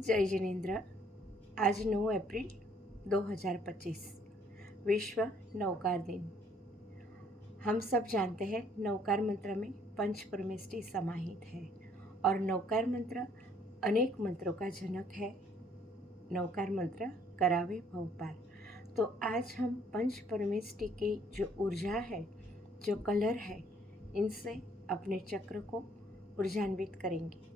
जय जिनेन्द्र। आज 9 अप्रैल 2025 विश्व नवकार दिन। हम सब जानते हैं नवकार मंत्र में पंच परमेष्टि समाहित है और नवकार मंत्र अनेक मंत्रों का जनक है। नवकार मंत्र करावे भव पार। तो आज हम पंच परमेष्टि की जो ऊर्जा है, जो कलर है, इनसे अपने चक्र को ऊर्जान्वित करेंगे।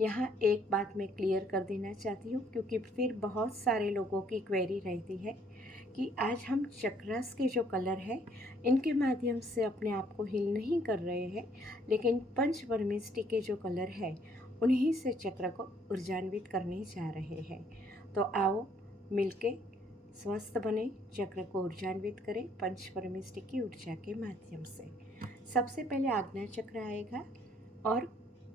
यहाँ एक बात मैं क्लियर कर देना चाहती हूँ, क्योंकि फिर बहुत सारे लोगों की क्वेरी रहती है कि आज हम चक्रास के जो कलर है इनके माध्यम से अपने आप को हील नहीं कर रहे हैं, लेकिन पंच परमेष्टि के जो कलर है उन्हीं से चक्र को ऊर्जान्वित करने जा रहे हैं। तो आओ मिलके स्वस्थ बने, चक्र को ऊर्जान्वित करें पंच परमेष्टि की ऊर्जा के माध्यम से। सबसे पहले आज्ञा चक्र आएगा और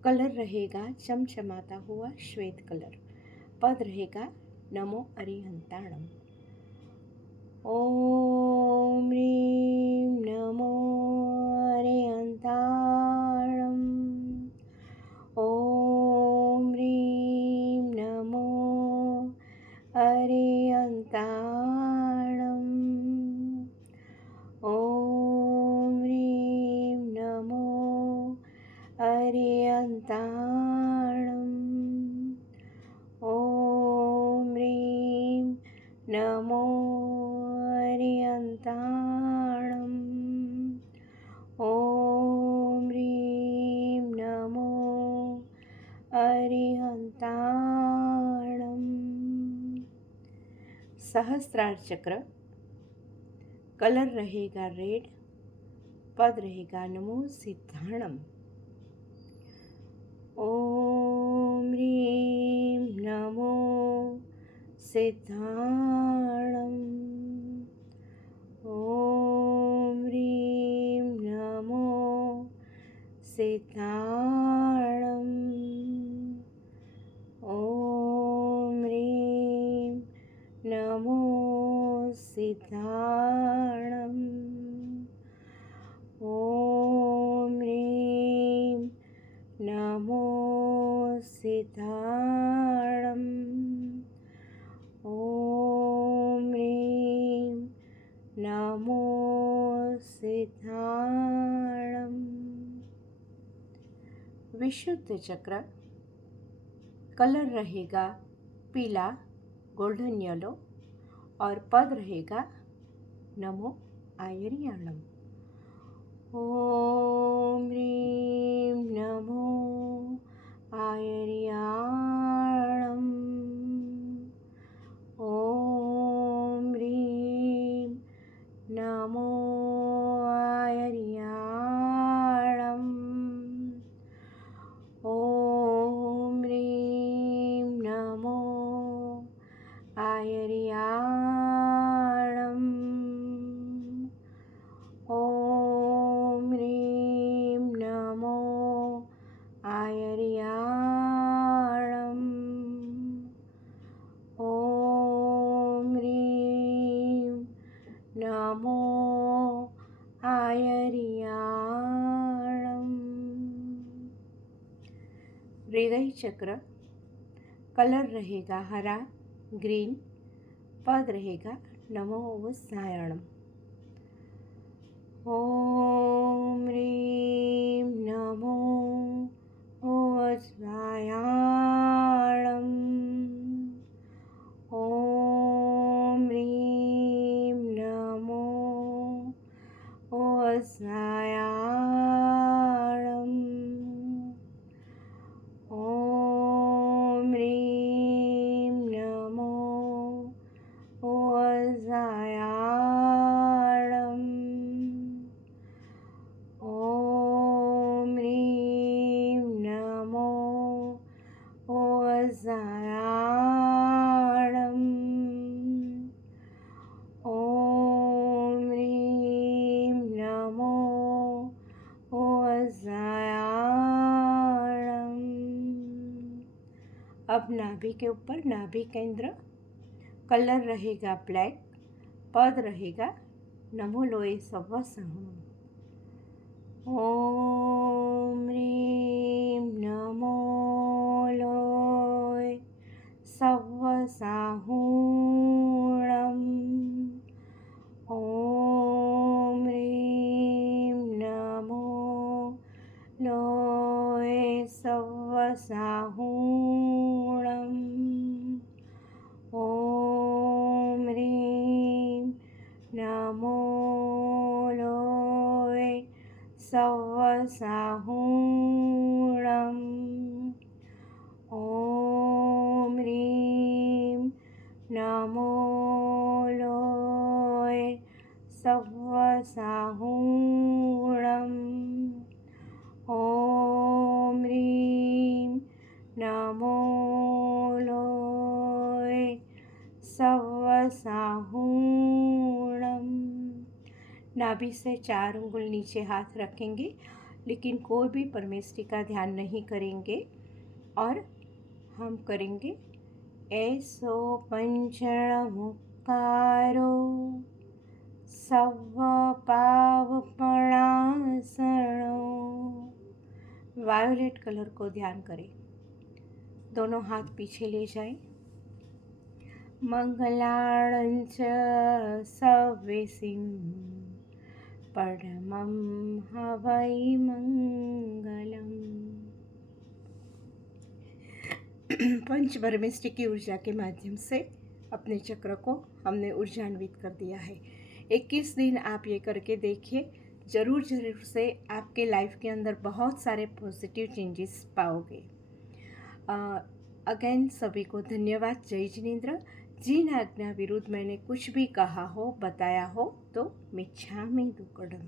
कलर रहेगा चमचमाता हुआ श्वेत कलर। पद रहेगा नमो अरिहंताणम। ओम ह्रीं नमो अरिहंताणम। ओम ह्रीं नमो अरिहंताणम। ओम ह्रीं नमो अरिहंताणम। ओम ह्रीं नमो अरिहंताणम। ओम ह्रीं नमो अरिहंताणम। सहस्त्रार चक्र, कलर रहेगा रेड, पद रहेगा नमो सिद्धाणम। ओम ह्रीं नमो सिद्धाणम। ओम ह्रीं नमो सिद्धाणम। ओम ह्रीं नमो सिद्धाणम। ओम ह्रीं नमो सिद्धाणम। ओम ह्रीं नमो सिद्धाणम। विशुद्ध चक्र, कलर रहेगा पीला गोल्डन येलो और पद रहेगा नमो आयरियाणम। ओम ह्रीं नमो आयरियाणम। ओम ह्रीं नमो आयरियाणम। ओम ह्रीं नमो आयरियाणम। ओम ह्रीं नमो आयरियाणम। ओम ह्रीं नमो आयरियाणम। हृदय चक्र, कलर रहेगा हरा ग्रीन, पद रहेगा नमो वत्सायणम। ओम ह्रीं नमो वत्सायणम। ओम ह्रीं नमो वत्सायणम। ओम ह्रीं नमो वत्सायणम। ओम ह्रीं नमो वत्सायणम। ओम ह्रीं नमो वत्सायणम। अब नाभि के ऊपर नाभि केंद्र, कलर रहेगा ब्लैक, पद रहेगा नमो लोए सव्वा सहम। ओम ह्रीं नमो लोए ॐ ह्रीं नमो लोय सव्वसाहूणम् ॐ ह्रीं नमो लोय सव्वसाहूणम् ॐ ह्रीं नमो लोय सव्वसाहूणम्। नाभि से 4 उंगल नीचे हाथ रखेंगे, लेकिन कोई भी परमेष्ठी का ध्यान नहीं करेंगे। और हम करेंगे ऐसो पंचमुक्कारो सव्व पावपणासनो। वायोलेट कलर को ध्यान करें। दोनों हाथ पीछे ले जाएं। मंगलाणंच सव्यसिं परमं हवै मंगलम। पंच परमेष्ठी की ऊर्जा के माध्यम से अपने चक्र को हमने ऊर्जान्वित कर दिया है। 21 दिन आप ये करके देखिए, ज़रूर से आपके लाइफ के अंदर बहुत सारे पॉजिटिव चेंजेस पाओगे। अगेन सभी को धन्यवाद। जय जिनेंद्र। जिन आज्ञा विरुद्ध मैंने कुछ भी कहा हो, बताया हो, तो मिच्छामि दुक्कडम।